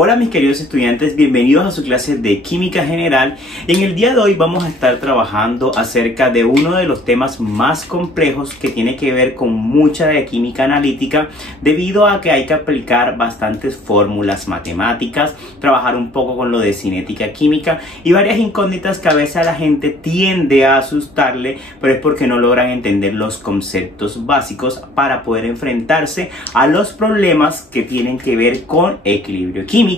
Hola mis queridos estudiantes, bienvenidos a su clase de Química General. En el día de hoy vamos a estar trabajando acerca de uno de los temas más complejos que tiene que ver con mucha de química analítica, debido a que hay que aplicar bastantes fórmulas matemáticas, trabajar un poco con lo de cinética química y varias incógnitas que a veces a la gente tiende a asustarle, pero es porque no logran entender los conceptos básicos para poder enfrentarse a los problemas que tienen que ver con equilibrio químico,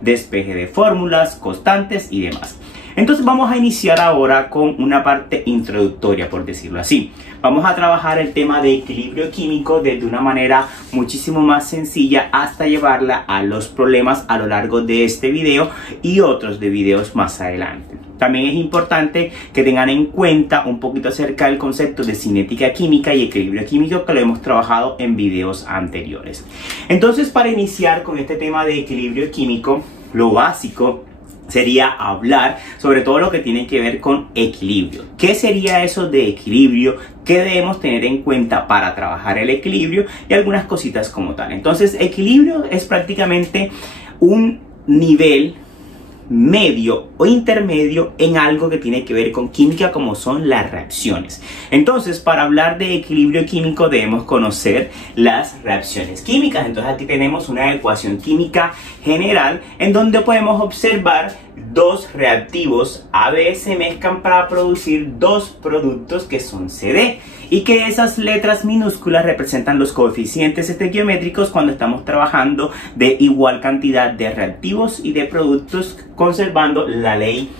despeje de fórmulas, constantes y demás. Entonces vamos a iniciar ahora con una parte introductoria, por decirlo así. Vamos a trabajar el tema de equilibrio químico desde una manera muchísimo más sencilla hasta llevarla a los problemas a lo largo de este video y otros de videos más adelante. También es importante que tengan en cuenta un poquito acerca del concepto de cinética química y equilibrio químico, que lo hemos trabajado en videos anteriores. Entonces, para iniciar con este tema de equilibrio químico, lo básico sería hablar sobre todo lo que tiene que ver con equilibrio. ¿Qué sería eso de equilibrio? ¿Qué debemos tener en cuenta para trabajar el equilibrio? Y algunas cositas como tal. Entonces, equilibrio es prácticamente un nivel medio o intermedio en algo que tiene que ver con química, como son las reacciones. Entonces, para hablar de equilibrio químico debemos conocer las reacciones químicas. Entonces aquí tenemos una ecuación química general en donde podemos observar dos reactivos AB se mezclan para producir dos productos que son CD, y que esas letras minúsculas representan los coeficientes estequiométricos cuando estamos trabajando de igual cantidad de reactivos y de productos, conservando la ley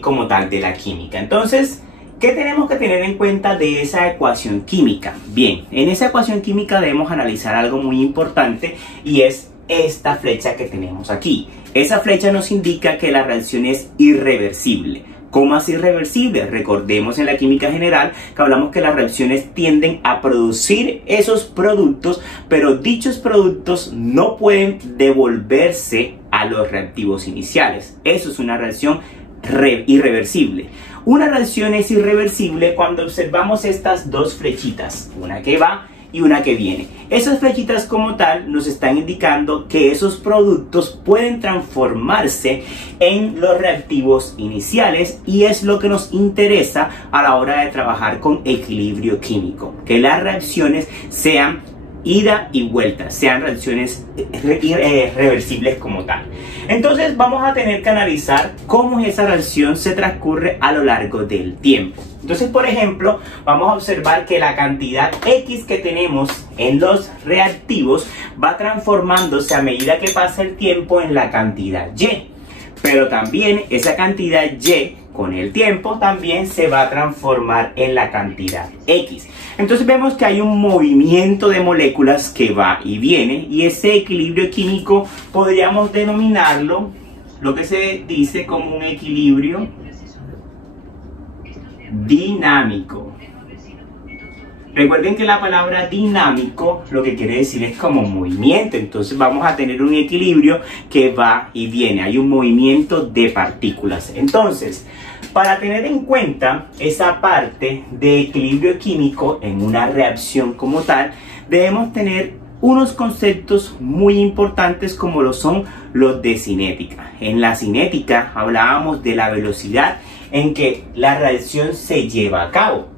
como tal de la química. Entonces, ¿qué tenemos que tener en cuenta de esa ecuación química? Bien, en esa ecuación química debemos analizar algo muy importante, y es esta flecha que tenemos aquí. Esa flecha nos indica que la reacción es irreversible. ¿Cómo es irreversible? Recordemos en la química general que hablamos que las reacciones tienden a producir esos productos, pero dichos productos no pueden devolverse a los reactivos iniciales. Eso es una reacción irreversible. Una reacción es irreversible cuando observamos estas dos flechitas, una que va y una que viene. Esas flechitas como tal nos están indicando que esos productos pueden transformarse en los reactivos iniciales, y es lo que nos interesa a la hora de trabajar con equilibrio químico, que las reacciones sean ida y vuelta, sean reacciones reversibles como tal. Entonces vamos a tener que analizar cómo esa reacción se transcurre a lo largo del tiempo. Entonces, por ejemplo, vamos a observar que la cantidad X que tenemos en los reactivos va transformándose a medida que pasa el tiempo en la cantidad Y. Pero también esa cantidad Y con el tiempo también se va a transformar en la cantidad X. Entonces vemos que hay un movimiento de moléculas que va y viene, y ese equilibrio químico podríamos denominarlo lo que se dice como un equilibrio dinámico. Recuerden que la palabra dinámico lo que quiere decir es como movimiento. Entonces vamos a tener un equilibrio que va y viene, hay un movimiento de partículas. Entonces, para tener en cuenta esa parte de equilibrio químico en una reacción como tal, debemos tener unos conceptos muy importantes, como lo son los de cinética. En la cinética hablábamos de la velocidad en que la reacción se lleva a cabo.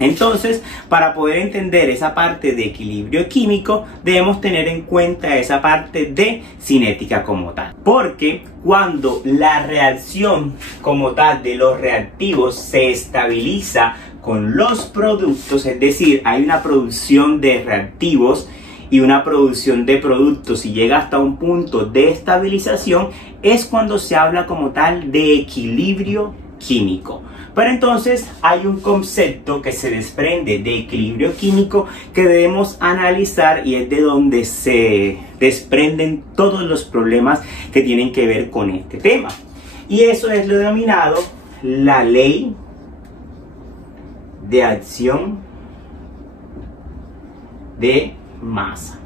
Entonces, para poder entender esa parte de equilibrio químico, debemos tener en cuenta esa parte de cinética como tal. Porque cuando la reacción como tal de los reactivos se estabiliza con los productos, es decir, hay una producción de reactivos y una producción de productos y llega hasta un punto de estabilización, es cuando se habla como tal de equilibrio químico. Pero entonces hay un concepto que se desprende de equilibrio químico que debemos analizar, y es de donde se desprenden todos los problemas que tienen que ver con este tema. Y eso es lo denominado la ley de acción de masa.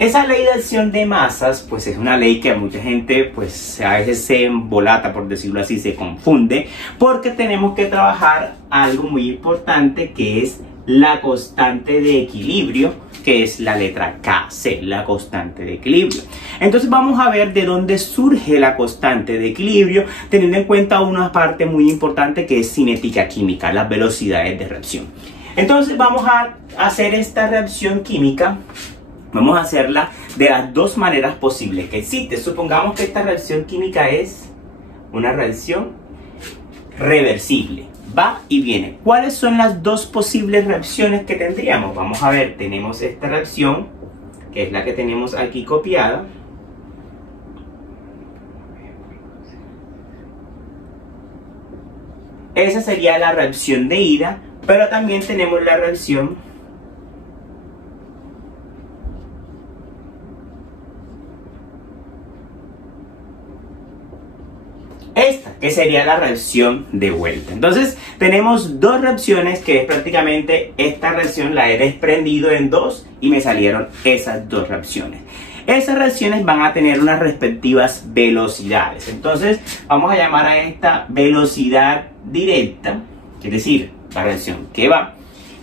Esa ley de acción de masas, pues es una ley que a mucha gente, pues a veces se embolata, por decirlo así, se confunde, porque tenemos que trabajar algo muy importante, que es la constante de equilibrio, que es la letra KC, la constante de equilibrio. Entonces vamos a ver de dónde surge la constante de equilibrio, teniendo en cuenta una parte muy importante que es cinética química, las velocidades de reacción. Entonces vamos a hacer esta reacción química, vamos a hacerla de las dos maneras posibles que existe. Supongamos que esta reacción química es una reacción reversible. Va y viene. ¿Cuáles son las dos posibles reacciones que tendríamos? Vamos a ver, tenemos esta reacción, que es la que tenemos aquí copiada. Esa sería la reacción de ida, pero también tenemos la reacción esta, que sería la reacción de vuelta. Entonces tenemos dos reacciones, que es prácticamente esta reacción la he desprendido en dos y me salieron esas dos reacciones. Esas reacciones van a tener unas respectivas velocidades. Entonces vamos a llamar a esta velocidad directa, es decir, la reacción que va,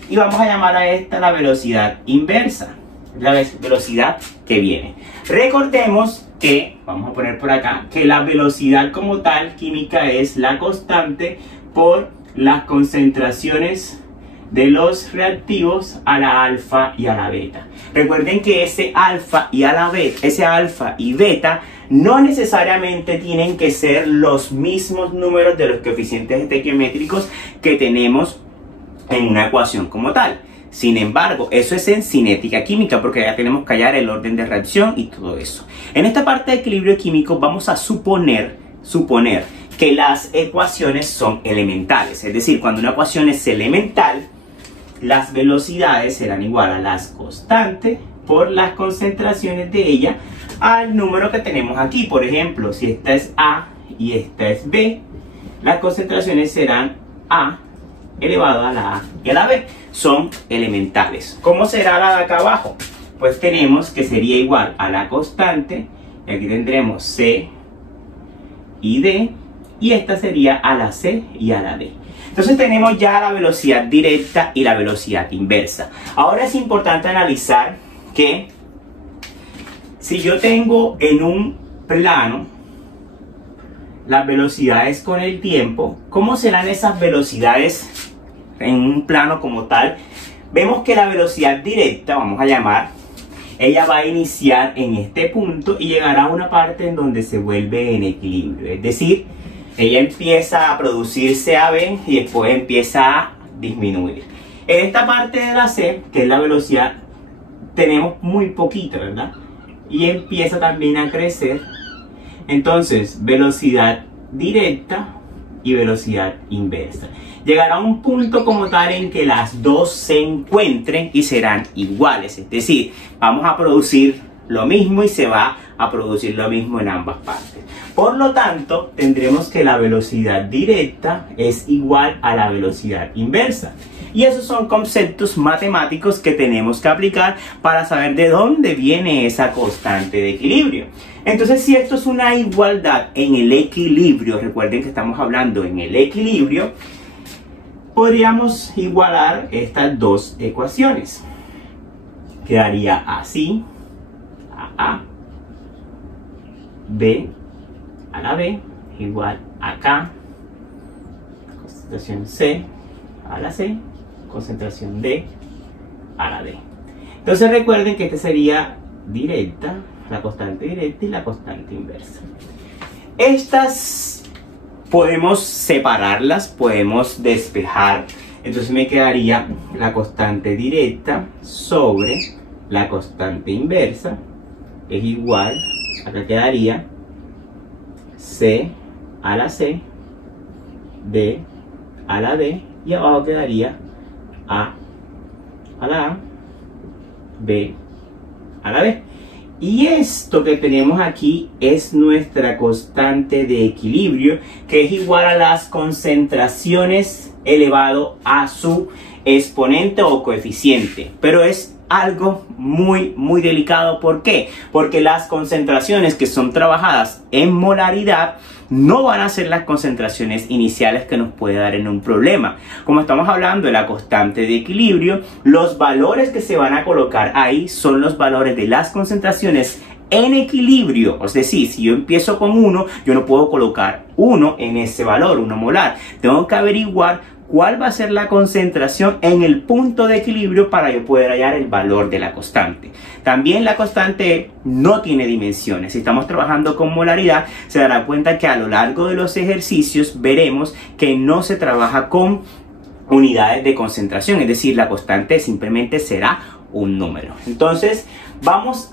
y vamos a llamar a esta la velocidad inversa, la velocidad que viene. Recordemos que, vamos a poner por acá, que la velocidad como tal química es la constante por las concentraciones de los reactivos a la alfa y a la beta. Recuerden que ese alfa y beta no necesariamente tienen que ser los mismos números de los coeficientes estequiométricos que tenemos en una ecuación como tal. Sin embargo, eso es en cinética química, porque ya tenemos que hallar el orden de reacción y todo eso. En esta parte de equilibrio químico vamos a suponer que las ecuaciones son elementales. Es decir, cuando una ecuación es elemental, las velocidades serán igual a las constantes por las concentraciones de ella al número que tenemos aquí. Por ejemplo, si esta es A y esta es B, las concentraciones serán A elevado a la A y a la B. Son elementales. ¿Cómo será la de acá abajo? Pues tenemos que sería igual a la constante, y aquí tendremos C y D, y esta sería a la C y a la D. Entonces tenemos ya la velocidad directa y la velocidad inversa. Ahora es importante analizar que si yo tengo en un plano las velocidades con el tiempo, ¿cómo serán esas velocidades en un plano como tal? Vemos que la velocidad directa, vamos a llamar, ella va a iniciar en este punto y llegará a una parte en donde se vuelve en equilibrio. Es decir, ella empieza a producirse AB y después empieza a disminuir. En esta parte de la C, que es la velocidad, tenemos muy poquita, ¿verdad? Y empieza también a crecer. Entonces, velocidad directa y velocidad inversa. Llegará a un punto como tal en que las dos se encuentren y serán iguales. Es decir, vamos a producir lo mismo y se va a producir lo mismo en ambas partes. Por lo tanto, tendremos que la velocidad directa es igual a la velocidad inversa. Y esos son conceptos matemáticos que tenemos que aplicar para saber de dónde viene esa constante de equilibrio. Entonces, si esto es una igualdad en el equilibrio, recuerden que estamos hablando en el equilibrio, podríamos igualar estas dos ecuaciones. Quedaría así, a B a la B igual a K, concentración C a la C, concentración D a la D. Entonces recuerden que esta sería directa, la constante directa y la constante inversa. Estas podemos separarlas, podemos despejar. Entonces me quedaría la constante directa sobre la constante inversa es igual, acá quedaría C a la C, D a la D, y abajo quedaría A a la A, B a la B. Y esto que tenemos aquí es nuestra constante de equilibrio, que es igual a las concentraciones elevado a su exponente o coeficiente, pero es algo muy delicado. ¿Por qué? Porque las concentraciones que son trabajadas en molaridad no van a ser las concentraciones iniciales que nos puede dar en un problema. Como estamos hablando de la constante de equilibrio, los valores que se van a colocar ahí son los valores de las concentraciones en equilibrio. Es decir, si yo empiezo con 1, yo no puedo colocar 1 en ese valor, 1 molar. Tengo que averiguar cuál va a ser la concentración en el punto de equilibrio para yo poder hallar el valor de la constante. También la constante no tiene dimensiones. Si estamos trabajando con molaridad, se dará cuenta que a lo largo de los ejercicios veremos que no se trabaja con unidades de concentración, es decir, la constante simplemente será un número. Entonces vamos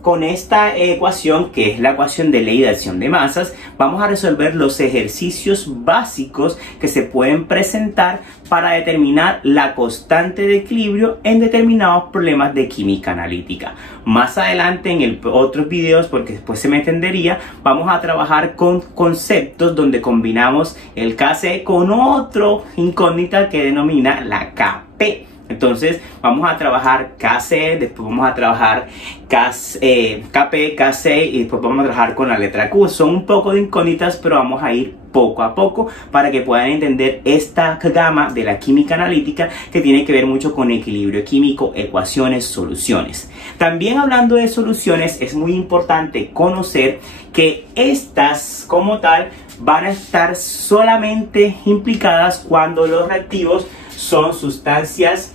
con esta ecuación, que es la ecuación de ley de acción de masas, vamos a resolver los ejercicios básicos que se pueden presentar para determinar la constante de equilibrio en determinados problemas de química analítica. Más adelante en otros videos, porque después se me entendería, vamos a trabajar con conceptos donde combinamos el KC con otro incógnita que denomina la KP. Entonces vamos a trabajar KC, después vamos a trabajar KP, KC y después vamos a trabajar con la letra Q. Son un poco de incógnitas, pero vamos a ir poco a poco para que puedan entender esta gama de la química analítica que tiene que ver mucho con equilibrio químico, ecuaciones, soluciones. También hablando de soluciones, es muy importante conocer que estas como tal van a estar solamente implicadas cuando los reactivos son sustancias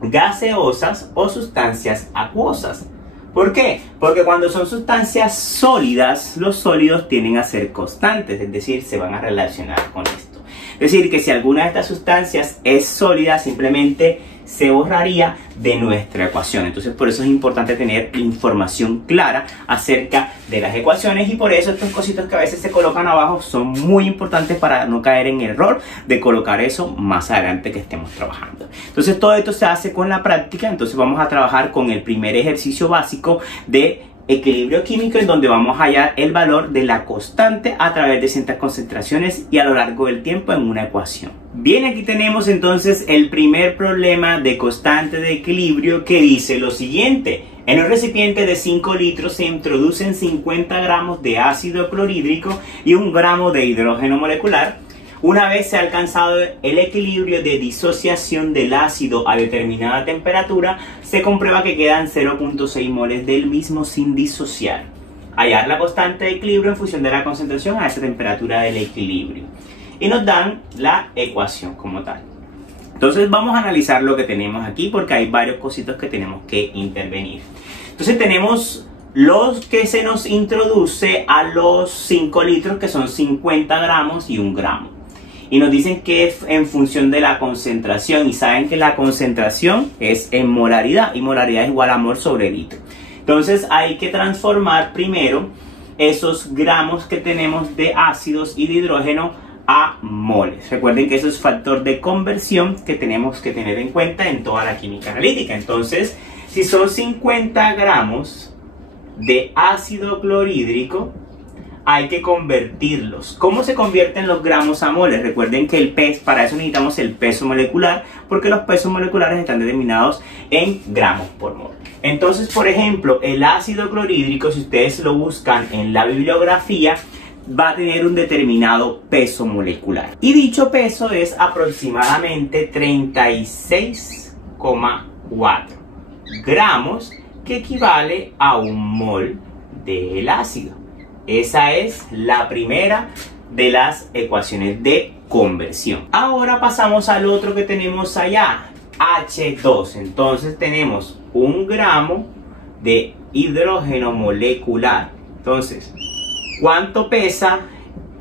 gaseosas o sustancias acuosas. ¿Por qué? Porque cuando son sustancias sólidas, los sólidos tienden a ser constantes, es decir, se van a relacionar con esto. Es decir, que si alguna de estas sustancias es sólida, simplemente se borraría de nuestra ecuación. Entonces, por eso es importante tener información clara acerca de las ecuaciones, y por eso estos cositos que a veces se colocan abajo son muy importantes para no caer en el error de colocar eso más adelante que estemos trabajando. Entonces, todo esto se hace con la práctica. Entonces, vamos a trabajar con el primer ejercicio básico de equilibrio químico, en donde vamos a hallar el valor de la constante a través de ciertas concentraciones y a lo largo del tiempo en una ecuación. Bien, aquí tenemos entonces el primer problema de constante de equilibrio, que dice lo siguiente: en un recipiente de 5 litros se introducen 50 gramos de ácido clorhídrico y 1 gramo de hidrógeno molecular. Una vez se ha alcanzado el equilibrio de disociación del ácido a determinada temperatura, se comprueba que quedan 0.6 moles del mismo sin disociar. Hallar la constante de equilibrio en función de la concentración a esa temperatura del equilibrio. Y nos dan la ecuación como tal. Entonces vamos a analizar lo que tenemos aquí, porque hay varios cositos que tenemos que intervenir. Entonces tenemos los que se nos introduce a los 5 litros, que son 50 gramos y 1 gramo. Y nos dicen que es en función de la concentración, y saben que la concentración es en molaridad, y molaridad es igual a mol sobre litro. Entonces hay que transformar primero esos gramos que tenemos de ácidos y de hidrógeno a moles. Recuerden que eso es factor de conversión que tenemos que tener en cuenta en toda la química analítica. Entonces, si son 50 gramos de ácido clorhídrico, hay que convertirlos. ¿Cómo se convierten los gramos a moles? Recuerden que el peso, para eso necesitamos el peso molecular, porque los pesos moleculares están determinados en gramos por mol. Entonces, por ejemplo, el ácido clorhídrico, si ustedes lo buscan en la bibliografía, va a tener un determinado peso molecular. Y dicho peso es aproximadamente 36,4 gramos, que equivale a 1 mol del ácido. Esa es la primera de las ecuaciones de conversión. Ahora pasamos al otro que tenemos allá, H2. Entonces tenemos 1 gramo de hidrógeno molecular. Entonces, ¿cuánto pesa?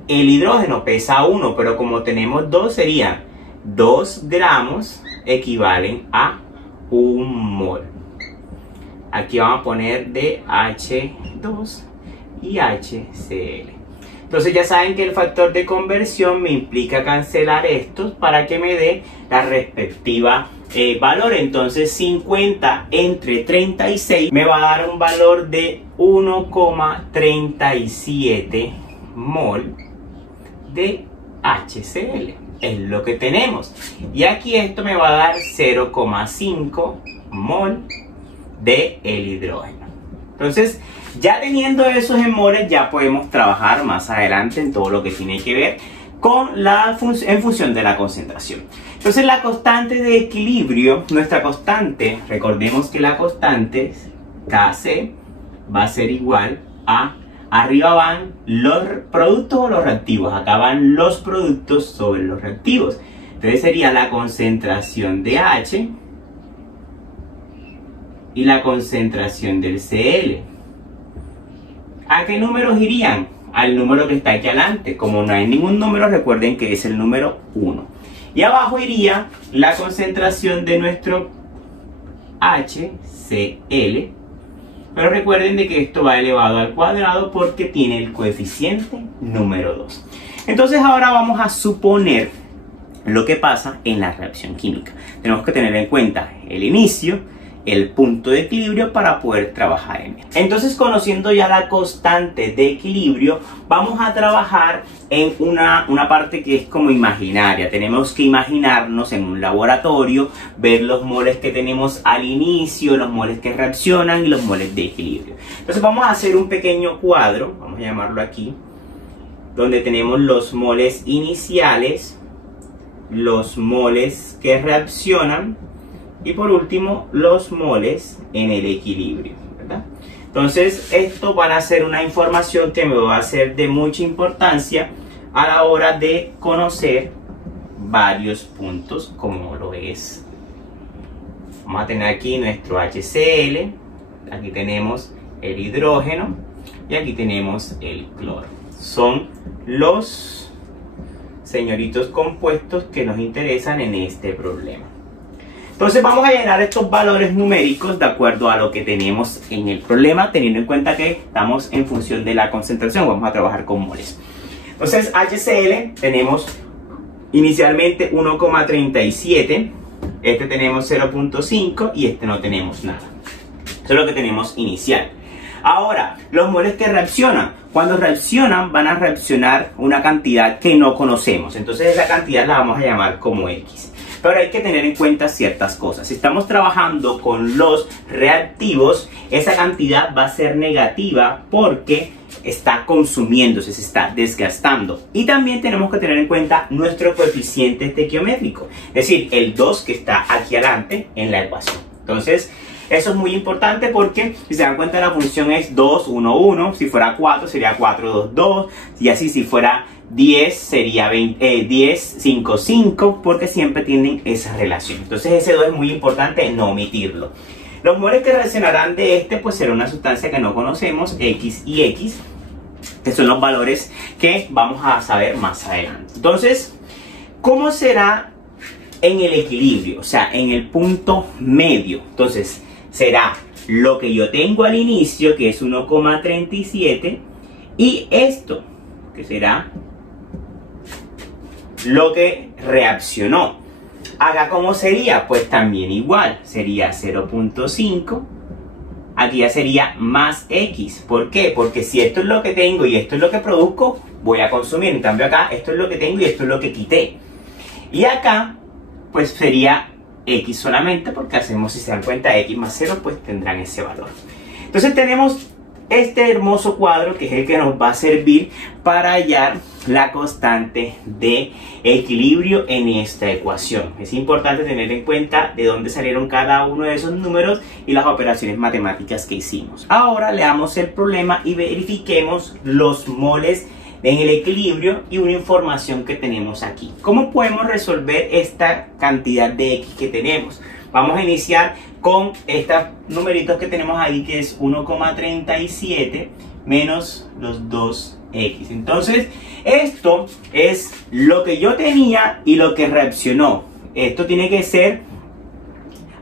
El hidrógeno pesa 1, pero como tenemos 2, serían 2 gramos equivalen a 1 mol. Aquí vamos a poner de H2 y HCl. Entonces ya saben que el factor de conversión me implica cancelar estos para que me dé la respectiva valor. Entonces 50 entre 36 me va a dar un valor de 1,37 mol de HCl. es lo que tenemos. Y aquí esto me va a dar 0,5 mol de el hidrógeno. Entonces, ya teniendo esos en moles, ya podemos trabajar más adelante en todo lo que tiene que ver con en función de la concentración. Entonces, la constante de equilibrio, nuestra constante, recordemos que la constante Kc va a ser igual a, arriba van los productos o los reactivos, acá van los productos sobre los reactivos. Entonces sería la concentración de H y la concentración del Cl. ¿A qué números irían? Al número que está aquí adelante. Como no hay ningún número, recuerden que es el número 1. Y abajo iría la concentración de nuestro HCl. Pero recuerden de que esto va elevado al cuadrado porque tiene el coeficiente número 2. Entonces ahora vamos a suponer lo que pasa en la reacción química. Tenemos que tener en cuenta el inicio, el punto de equilibrio para poder trabajar en él. Entonces, conociendo ya la constante de equilibrio, vamos a trabajar en una parte que es como imaginaria. Tenemos que imaginarnos en un laboratorio, ver los moles que tenemos al inicio, los moles que reaccionan y los moles de equilibrio. Entonces vamos a hacer un pequeño cuadro, vamos a llamarlo aquí, donde tenemos los moles iniciales, los moles que reaccionan y por último los moles en el equilibrio, ¿verdad? Entonces esto van a ser una información que me va a ser de mucha importancia a la hora de conocer varios puntos, como lo es. Vamos a tener aquí nuestro HCl, aquí tenemos el hidrógeno y aquí tenemos el cloro. Son los señoritos compuestos que nos interesan en este problema. Entonces vamos a llenar estos valores numéricos de acuerdo a lo que tenemos en el problema, teniendo en cuenta que estamos en función de la concentración, vamos a trabajar con moles. Entonces HCl tenemos inicialmente 1,37, este tenemos 0,5 y este no tenemos nada. Eso es lo que tenemos inicial. Ahora, los moles que reaccionan, cuando reaccionan van a reaccionar una cantidad que no conocemos, entonces esa cantidad la vamos a llamar como X. Pero hay que tener en cuenta ciertas cosas. Si estamos trabajando con los reactivos, esa cantidad va a ser negativa porque está consumiéndose, se está desgastando. Y también tenemos que tener en cuenta nuestro coeficiente estequiométrico, es decir, el 2 que está aquí adelante en la ecuación. Entonces, eso es muy importante porque si se dan cuenta la función es 2, 1, 1. Si fuera 4 sería 4, 2, 2. Y así si fuera 10 sería 10, 5, 5, porque siempre tienen esa relación. Entonces ese 2 es muy importante no omitirlo. Los moles que reaccionarán de este pues será una sustancia que no conocemos, X y X, que son los valores que vamos a saber más adelante. Entonces, ¿cómo será en el equilibrio? O sea, en el punto medio. Entonces, será lo que yo tengo al inicio, que es 1,37, y esto, que será lo que reaccionó. Acá, ¿cómo sería? Pues también igual, sería 0,5. Aquí ya sería más X. ¿Por qué? Porque si esto es lo que tengo y esto es lo que produzco, voy a consumir. En cambio acá, esto es lo que tengo y esto es lo que quité. Y acá, pues sería X solamente, porque hacemos, si se dan cuenta, X más 0, pues tendrán ese valor. Entonces tenemos este hermoso cuadro que es el que nos va a servir para hallar la constante de equilibrio en esta ecuación. Es importante tener en cuenta de dónde salieron cada uno de esos números y las operaciones matemáticas que hicimos. Ahora leamos el problema y verifiquemos los moles en el equilibrio y una información que tenemos aquí. ¿Cómo podemos resolver esta cantidad de X que tenemos? Vamos a iniciar con estos numeritos que tenemos ahí, que es 1,37 menos los 2X. Entonces, esto es lo que yo tenía y lo que reaccionó. Esto tiene que ser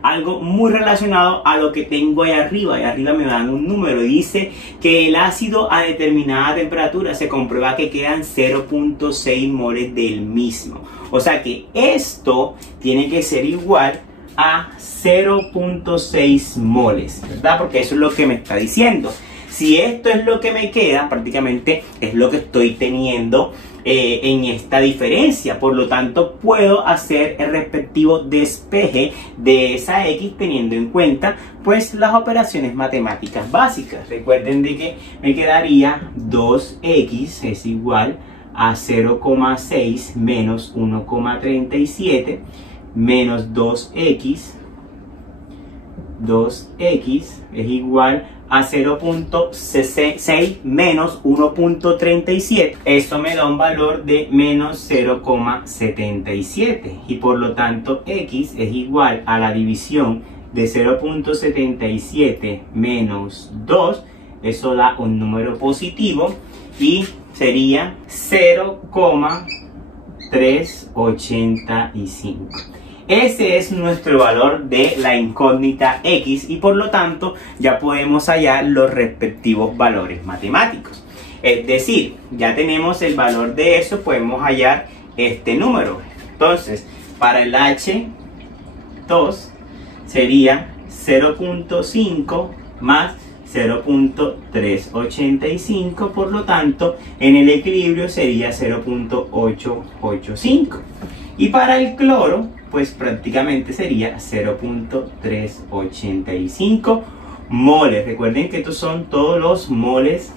algo muy relacionado a lo que tengo ahí arriba. Ahí arriba me dan un número. Dice que el ácido a determinada temperatura se comprueba que quedan 0,6 moles del mismo. O sea que esto tiene que ser igual a 0,6 moles, ¿verdad? Porque eso es lo que me está diciendo. Si esto es lo que me queda, prácticamente es lo que estoy teniendo en esta diferencia. Por lo tanto, puedo hacer el respectivo despeje de esa X teniendo en cuenta pues las operaciones matemáticas básicas. Recuerden de que me quedaría 2X es igual a 0,6 menos 1,37 menos 2X es igual a 0.6 menos 1.37. Esto me da un valor de menos 0,77 y por lo tanto X es igual a la división de 0.77 menos 2. Eso da un número positivo y sería 0,385. Ese es nuestro valor de la incógnita X y por lo tanto ya podemos hallar los respectivos valores matemáticos. Es decir, ya tenemos el valor de eso, podemos hallar este número. Entonces, para el H2 sería 0.5 más 0.385, por lo tanto en el equilibrio sería 0.885 y para el cloro pues prácticamente sería 0.385 moles. Recuerden que estos son todos los moles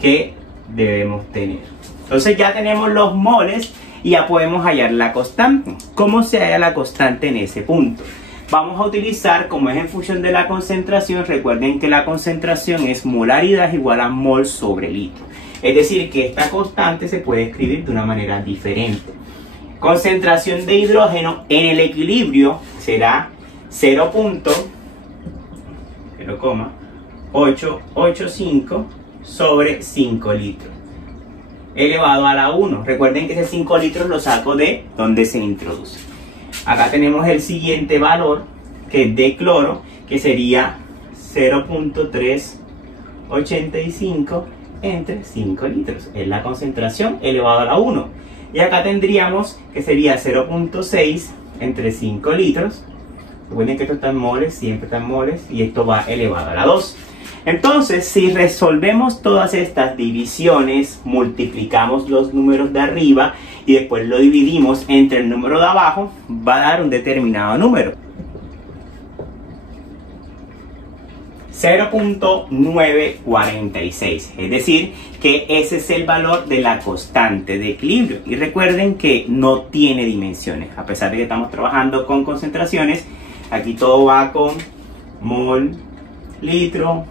que debemos tener. Entonces ya tenemos los moles y ya podemos hallar la constante. ¿Cómo se halla la constante en ese punto? Vamos a utilizar, como es en función de la concentración, recuerden que la concentración es molaridad igual a mol sobre litro. Es decir, que esta constante se puede escribir de una manera diferente. Concentración de hidrógeno en el equilibrio será 0.885 sobre 5 litros elevado a la 1. Recuerden que ese 5 litros lo saco de donde se introduce. Acá tenemos el siguiente valor, que es de cloro, que sería 0.385 entre 5 litros. Es la concentración elevado a la 1. Y acá tendríamos que sería 0.6 entre 5 litros. Recuerden que esto está en moles, siempre está en moles, y esto va elevado a la 2. Entonces, si resolvemos todas estas divisiones, multiplicamos los números de arriba y después lo dividimos entre el número de abajo, va a dar un determinado número. 0.946, es decir, que ese es el valor de la constante de equilibrio. Y recuerden que no tiene dimensiones, a pesar de que estamos trabajando con concentraciones, aquí todo va con mol, litro,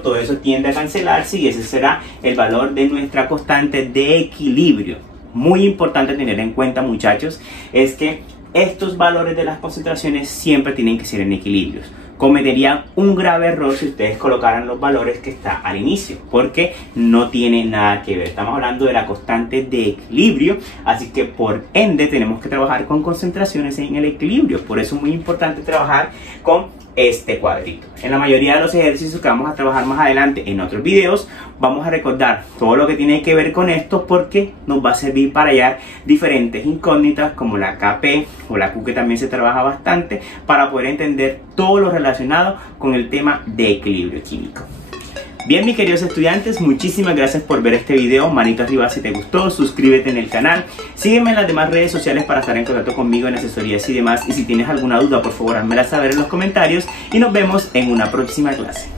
todo eso tiende a cancelarse y ese será el valor de nuestra constante de equilibrio. Muy importante tener en cuenta, muchachos, es que estos valores de las concentraciones siempre tienen que ser en equilibrios. Cometerían un grave error si ustedes colocaran los valores que está al inicio, porque no tiene nada que ver. Estamos hablando de la constante de equilibrio, así que por ende tenemos que trabajar con concentraciones en el equilibrio. Por eso es muy importante trabajar con este cuadrito. En la mayoría de los ejercicios que vamos a trabajar más adelante en otros videos, vamos a recordar todo lo que tiene que ver con esto, porque nos va a servir para hallar diferentes incógnitas como la KP o la Q, que también se trabaja bastante, para poder entender todo lo relacionado con el tema de equilibrio químico. Bien, mis queridos estudiantes, muchísimas gracias por ver este video. Manito arriba si te gustó, suscríbete en el canal, sígueme en las demás redes sociales para estar en contacto conmigo en asesorías y demás, y si tienes alguna duda por favor házmela saber en los comentarios y nos vemos en una próxima clase.